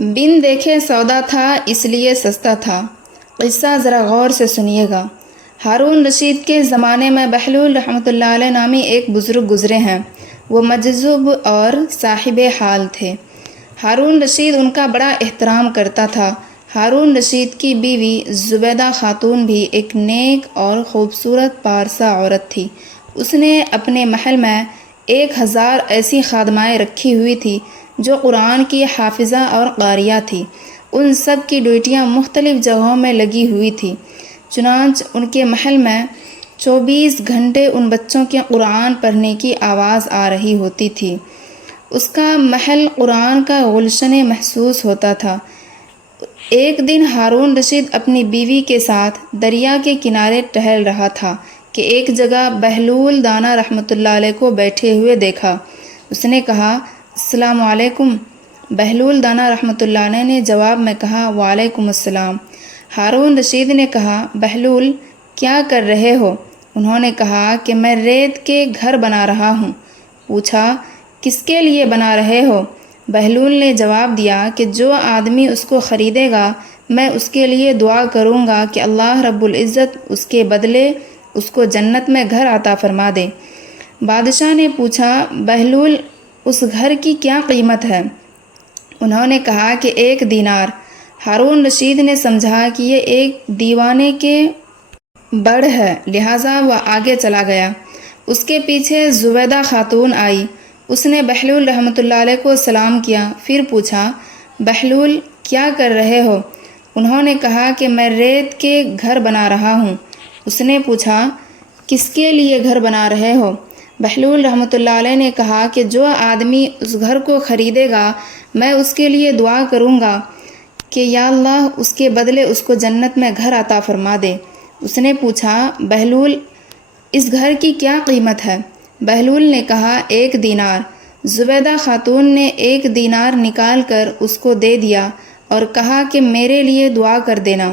بن دیکھے سودا تھا اس لیے سستا تھا۔ قصہ ذرا غور سے سنیے گا۔ ہارون رشید کے زمانے میں بہلول رحمۃ اللہ علیہ نامی ایک بزرگ گزرے ہیں۔ وہ مجذوب اور صاحب حال تھے۔ ہارون رشید ان کا بڑا احترام کرتا تھا۔ ہارون رشید کی بیوی زبیدہ خاتون بھی ایک نیک اور خوبصورت پارسا عورت تھی۔ اس نے اپنے محل میں 1000 ایسی خادمائیں رکھی ہوئی تھی جو قرآن کی حافظہ اور قاریہ تھی۔ ان سب کی ڈیوٹیاں مختلف جگہوں میں لگی ہوئی تھیں۔ چنانچہ ان کے محل میں 24 گھنٹے ان بچوں کے قرآن پڑھنے کی آواز آ رہی ہوتی تھی۔ اس کا محل قرآن کا گلشن محسوس ہوتا تھا۔ ایک دن ہارون رشید اپنی بیوی کے ساتھ دریا کے کنارے ٹہل رہا تھا کہ ایک جگہ بہلول دانا رحمۃ اللہ علیہ کو بیٹھے ہوئے دیکھا۔ اس نے کہا، السلام علیکم۔ بہلول دانا رحمۃ اللہ علیہ نے جواب میں کہا، وعلیکم السلام۔ ہارون رشید نے کہا، بہلول کیا کر رہے ہو؟ انہوں نے کہا کہ میں ریت کے گھر بنا رہا ہوں۔ پوچھا، کس کے لیے بنا رہے ہو؟ بہلول نے جواب دیا کہ جو آدمی اس کو خریدے گا میں اس کے لیے دعا کروں گا کہ اللہ رب العزت اس کے بدلے اس کو جنت میں گھر عطا فرما دے۔ بادشاہ نے پوچھا، بہلول اس گھر کی کیا قیمت ہے؟ انہوں نے کہا کہ 1 دینار۔ ہارون رشید نے سمجھا کہ یہ ایک دیوانے کے بڑھ ہے، لہٰذا وہ آگے چلا گیا۔ اس کے پیچھے زبیدہ خاتون آئی۔ اس نے بہلول رحمۃ اللہ علیہ کو سلام کیا، پھر پوچھا، بہلول کیا کر رہے ہو؟ انہوں نے کہا کہ میں ریت کے گھر بنا رہا ہوں۔ اس نے پوچھا، کس کے لیے گھر بنا رہے ہو؟ بہلول رحمۃ اللہ علیہ نے کہا کہ جو آدمی اس گھر کو خریدے گا میں اس کے لیے دعا کروں گا کہ یا اللہ اس کے بدلے اس کو جنت میں گھر عطا فرما دے۔ اس نے پوچھا، بہلول اس گھر کی کیا قیمت ہے؟ بہلول نے کہا، 1 دینار۔ زبیدہ خاتون نے 1 دینار نکال کر اس کو دے دیا اور کہا کہ میرے لیے دعا کر دینا۔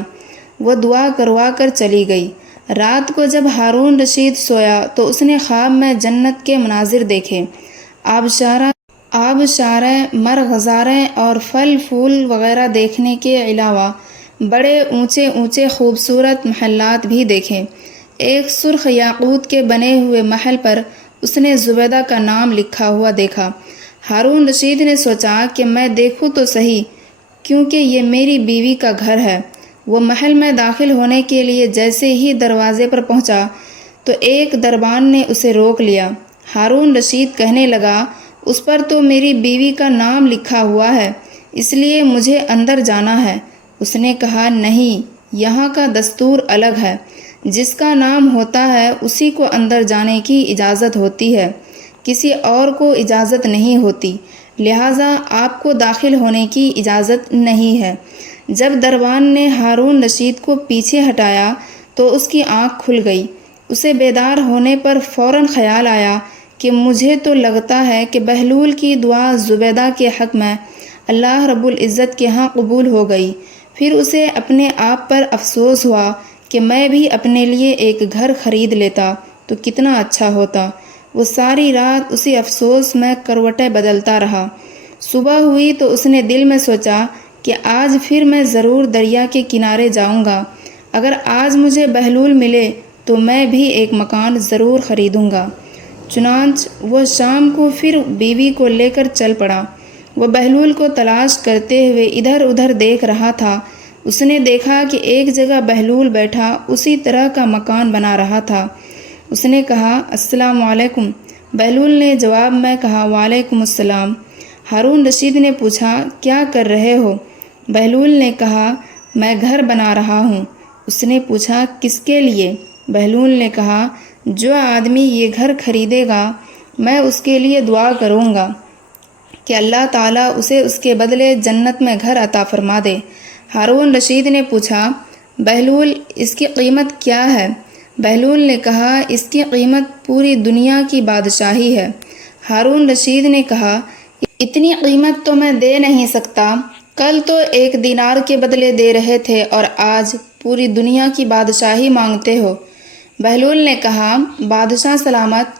وہ دعا کروا کر چلی گئی۔ رات کو جب ہارون رشید سویا تو اس نے خواب میں جنت کے مناظر دیکھے۔ آبشاریں، مرغزاریں اور پھل پھول وغیرہ دیکھنے کے علاوہ بڑے اونچے اونچے خوبصورت محلات بھی دیکھے۔ ایک سرخ یاقوت کے بنے ہوئے محل پر اس نے زبیدہ کا نام لکھا ہوا دیکھا۔ ہارون رشید نے سوچا کہ میں دیکھوں تو صحیح، کیونکہ یہ میری بیوی کا گھر ہے۔ وہ محل میں داخل ہونے کے لیے جیسے ہی دروازے پر پہنچا تو ایک دربان نے اسے روک لیا۔ ہارون رشید کہنے لگا، اس پر تو میری بیوی کا نام لکھا ہوا ہے، اس لیے مجھے اندر جانا ہے۔ اس نے کہا، نہیں، یہاں کا دستور الگ ہے، جس کا نام ہوتا ہے اسی کو اندر جانے کی اجازت ہوتی ہے، کسی اور کو اجازت نہیں ہوتی، لہٰذا آپ کو داخل ہونے کی اجازت نہیں ہے۔ جب دربان نے ہارون رشید کو پیچھے ہٹایا تو اس کی آنکھ کھل گئی۔ اسے بیدار ہونے پر فوراً خیال آیا کہ مجھے تو لگتا ہے کہ بہلول کی دعا زبیدہ کے حق میں اللہ رب العزت کے ہاں قبول ہو گئی۔ پھر اسے اپنے آپ پر افسوس ہوا کہ میں بھی اپنے لیے ایک گھر خرید لیتا تو کتنا اچھا ہوتا۔ وہ ساری رات اسی افسوس میں کروٹیں بدلتا رہا۔ صبح ہوئی تو اس نے دل میں سوچا کہ آج پھر میں ضرور دریا کے کنارے جاؤں گا۔ اگر آج مجھے بہلول ملے تو میں بھی ایک مکان ضرور خریدوں گا۔ چنانچہ وہ شام کو پھر بیوی کو لے کر چل پڑا۔ وہ بہلول کو تلاش کرتے ہوئے ادھر ادھر دیکھ رہا تھا۔ اس نے دیکھا کہ ایک جگہ بہلول بیٹھا اسی طرح کا مکان بنا رہا تھا۔ اس نے کہا، السلام علیکم۔ بہلول نے جواب میں کہا، وعلیکم السلام۔ ہارون رشید نے پوچھا، کیا کر رہے ہو؟ بہلول نے کہا، میں گھر بنا رہا ہوں۔ اس نے پوچھا، کس کے لیے؟ بہلول نے کہا، جو آدمی یہ گھر خریدے گا میں اس کے لیے دعا کروں گا کہ اللہ تعالیٰ اسے اس کے بدلے جنت میں گھر عطا فرما دے۔ ہارون رشید نے پوچھا، بہلول اس کی قیمت کیا ہے؟ بہلول نے کہا، اس کی قیمت پوری دنیا کی بادشاہی ہے۔ ہارون رشید نے کہا، اتنی قیمت تو میں دے نہیں سکتا، کل تو 1 دینار کے بدلے دے رہے تھے اور آج پوری دنیا کی بادشاہی مانگتے ہو۔ بہلول نے کہا، بادشاہ سلامت،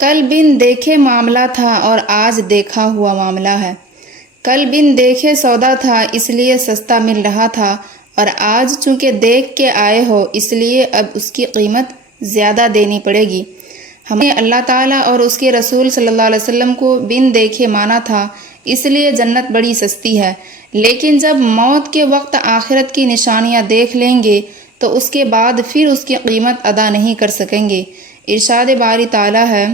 کل بن دیکھے معاملہ تھا اور آج دیکھا ہوا معاملہ ہے۔ کل بن دیکھے سودا تھا اس لیے سستا مل رہا تھا، اور آج چونکہ دیکھ کے آئے ہو اس لیے اب اس کی قیمت زیادہ دینی پڑے گی۔ ہمیں اللہ تعالیٰ اور اس کے رسول صلی اللہ علیہ وسلم کو بن دیکھے مانا تھا، اس لیے جنت بڑی سستی ہے، لیکن جب موت کے وقت آخرت کی نشانیاں دیکھ لیں گے تو اس کے بعد پھر اس کی قیمت ادا نہیں کر سکیں گے۔ ارشاد باری تعالیٰ ہے،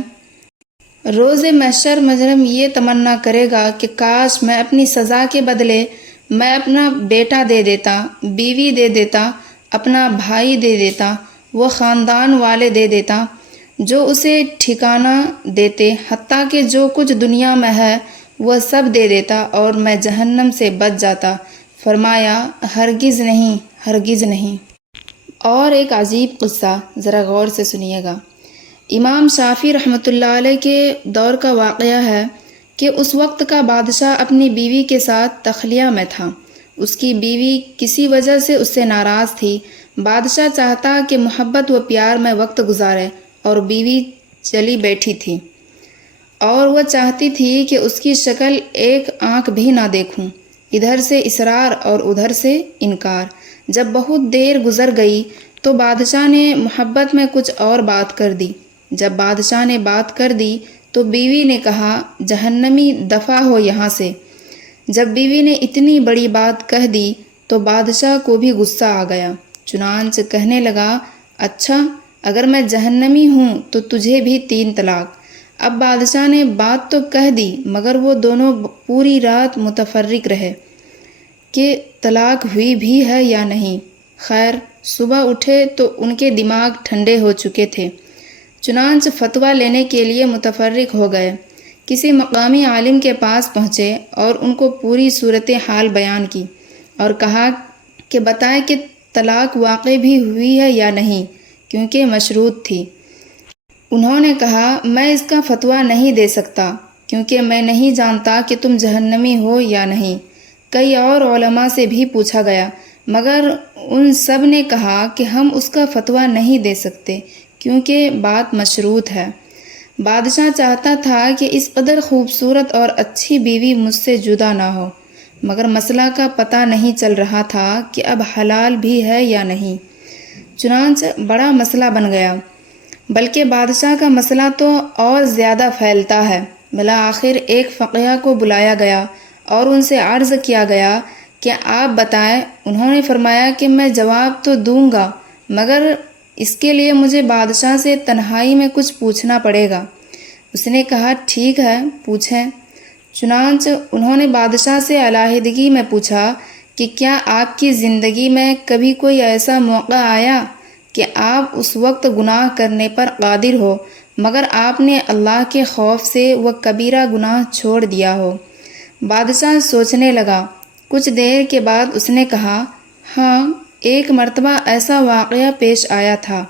روز محشر مجرم یہ تمنا کرے گا کہ کاش میں اپنی سزا کے بدلے میں اپنا بیٹا دے دیتا، بیوی دے دیتا، اپنا بھائی دے دیتا، وہ خاندان والے دے دیتا جو اسے ٹھکانہ دیتے، حتیٰ کہ جو کچھ دنیا میں ہے وہ سب دے دیتا اور میں جہنم سے بچ جاتا۔ فرمایا، ہرگز نہیں، ہرگز نہیں۔ اور ایک عجیب قصہ ذرا غور سے سنیے گا۔ امام شافعی رحمۃ اللہ علیہ کے دور کا واقعہ ہے کہ اس وقت کا بادشاہ اپنی بیوی کے ساتھ تخلیہ میں تھا۔ اس کی بیوی کسی وجہ سے اس سے ناراض تھی۔ بادشاہ چاہتا کہ محبت و پیار میں وقت گزارے، اور بیوی چلی بیٹھی تھی اور وہ چاہتی تھی کہ اس کی شکل ایک آنکھ بھی نہ دیکھوں۔ ادھر سے اصرار اور ادھر سے انکار۔ جب بہت دیر گزر گئی تو بادشاہ نے محبت میں کچھ اور بات کر دی۔ جب بادشاہ نے بات کر دی تو بیوی نے کہا، جہنمی دفع ہو یہاں سے۔ جب بیوی نے اتنی بڑی بات کہہ دی تو بادشاہ کو بھی غصہ آ گیا، چنانچہ کہنے لگا، اچھا اگر میں جہنمی ہوں تو تجھے بھی 3 طلاق۔ اب بادشاہ نے بات تو کہہ دی مگر وہ دونوں پوری رات متفرق رہے کہ طلاق ہوئی بھی ہے یا نہیں۔ خیر، صبح اٹھے تو ان کے دماغ ٹھنڈے ہو چکے تھے، چنانچہ فتویٰ لینے کے لیے متفرق ہو گئے۔ کسی مقامی عالم کے پاس پہنچے اور ان کو پوری صورتحال بیان کی اور کہا کہ بتائیں کہ طلاق واقع بھی ہوئی ہے یا نہیں، کیونکہ مشروط تھی۔ انہوں نے کہا، میں اس کا فتویٰ نہیں دے سکتا کیونکہ میں نہیں جانتا کہ تم جہنمی ہو یا نہیں۔ کئی اور علماء سے بھی پوچھا گیا مگر ان سب نے کہا کہ ہم اس کا فتویٰ نہیں دے سکتے کیونکہ بات مشروط ہے۔ بادشاہ چاہتا تھا کہ اس قدر خوبصورت اور اچھی بیوی مجھ سے جدا نہ ہو، مگر مسئلہ کا پتہ نہیں چل رہا تھا کہ اب حلال بھی ہے یا نہیں۔ چنانچہ بڑا مسئلہ بن گیا، بلکہ بادشاہ کا مسئلہ تو اور زیادہ پھیلتا ہے۔ بالآخر ایک فقیہ کو بلایا گیا اور ان سے عرض کیا گیا کہ آپ بتائیں۔ انہوں نے فرمایا کہ میں جواب تو دوں گا مگر اس کے لیے مجھے بادشاہ سے تنہائی میں کچھ پوچھنا پڑے گا۔ اس نے کہا، ٹھیک ہے، پوچھیں۔ چنانچہ انہوں نے بادشاہ سے علیحدگی میں پوچھا کہ کیا آپ کی زندگی میں کبھی کوئی ایسا موقع آیا کہ آپ اس وقت گناہ کرنے پر قادر ہو مگر آپ نے اللہ کے خوف سے وہ کبیرہ گناہ چھوڑ دیا ہو؟ بادشاہ سوچنے لگا۔ کچھ دیر کے بعد اس نے کہا، ہاں، ایک مرتبہ ایسا واقعہ پیش آیا تھا۔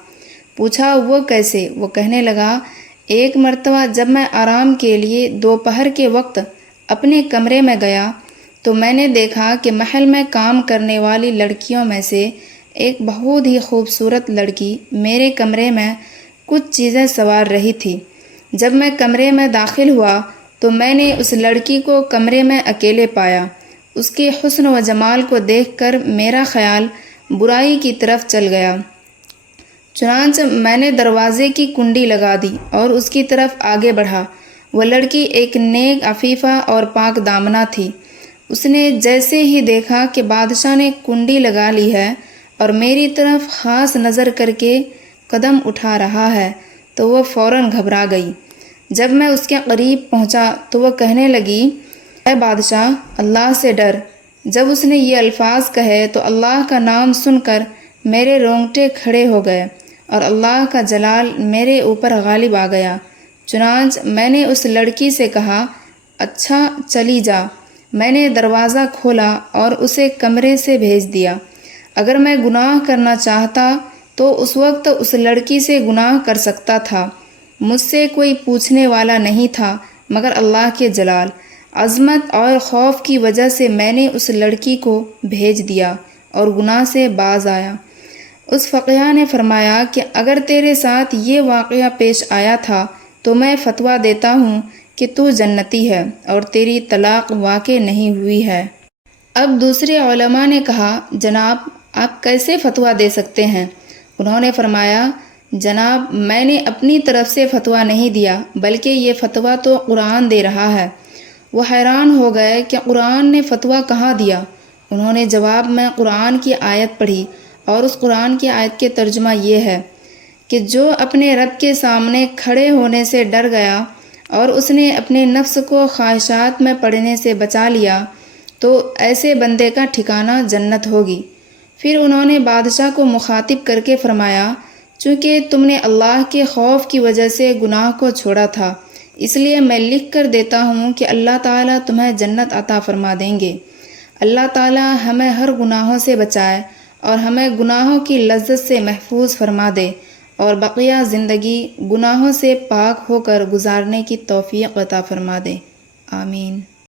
پوچھا، وہ کیسے؟ وہ کہنے لگا، ایک مرتبہ جب میں آرام کے لیے دوپہر کے وقت اپنے کمرے میں گیا تو میں نے دیکھا کہ محل میں کام کرنے والی لڑکیوں میں سے ایک بہت ہی خوبصورت لڑکی میرے کمرے میں کچھ چیزیں سنوار رہی تھی۔ جب میں کمرے میں داخل ہوا تو میں نے اس لڑکی کو کمرے میں اکیلے پایا۔ اس کے حسن و جمال کو دیکھ کر میرا خیال برائی کی طرف چل گیا، چنانچہ میں نے دروازے کی کنڈی لگا دی اور اس کی طرف آگے بڑھا۔ وہ لڑکی ایک نیک عفیفہ اور پاک دامنہ تھی۔ اس نے جیسے ہی دیکھا کہ بادشاہ نے کنڈی لگا لی ہے اور میری طرف خاص نظر کر کے قدم اٹھا رہا ہے تو وہ فوراً گھبرا گئی۔ جب میں اس کے قریب پہنچا تو وہ کہنے لگی، اے بادشاہ، اللہ سے ڈر۔ جب اس نے یہ الفاظ کہے تو اللہ کا نام سن کر میرے رونگٹے کھڑے ہو گئے اور اللہ کا جلال میرے اوپر غالب آ گیا۔ چنانچہ میں نے اس لڑکی سے کہا، اچھا چلی جا۔ میں نے دروازہ کھولا اور اسے کمرے سے بھیج دیا۔ اگر میں گناہ کرنا چاہتا تو اس وقت اس لڑکی سے گناہ کر سکتا تھا۔ مجھ سے کوئی پوچھنے والا نہیں تھا مگر اللہ کے جلال، عظمت اور خوف کی وجہ سے میں نے اس لڑکی کو بھیج دیا اور گناہ سے باز آیا۔ اس فقیہ نے فرمایا کہ اگر تیرے ساتھ یہ واقعہ پیش آیا تھا تو میں فتویٰ دیتا ہوں کہ تو جنتی ہے اور تیری طلاق واقع نہیں ہوئی ہے۔ اب دوسرے علماء نے کہا جناب آپ کیسے فتویٰ دے سکتے ہیں؟ انہوں نے فرمایا جناب میں نے اپنی طرف سے فتویٰ نہیں دیا بلکہ یہ فتویٰ تو قرآن دے رہا ہے۔ وہ حیران ہو گئے کہ قرآن نے فتویٰ کہاں دیا؟ انہوں نے جواب میں قرآن کی آیت پڑھی اور اس قرآن کی آیت کے ترجمہ یہ ہے کہ جو اپنے رب کے سامنے کھڑے ہونے سے ڈر گیا اور اس نے اپنے نفس کو خواہشات میں پڑنے سے بچا لیا تو ایسے بندے کا ٹھکانہ جنت ہوگی۔ پھر انہوں نے بادشاہ کو مخاطب کر کے فرمایا چونکہ تم نے اللہ کے خوف کی وجہ سے گناہ کو چھوڑا تھا اس لیے میں لکھ کر دیتا ہوں کہ اللہ تعالیٰ تمہیں جنت عطا فرما دیں گے۔ اللہ تعالیٰ ہمیں ہر گناہوں سے بچائے اور ہمیں گناہوں کی لذت سے محفوظ فرما دے اور بقیہ زندگی گناہوں سے پاک ہو کر گزارنے کی توفیق عطا فرما دے۔ آمین۔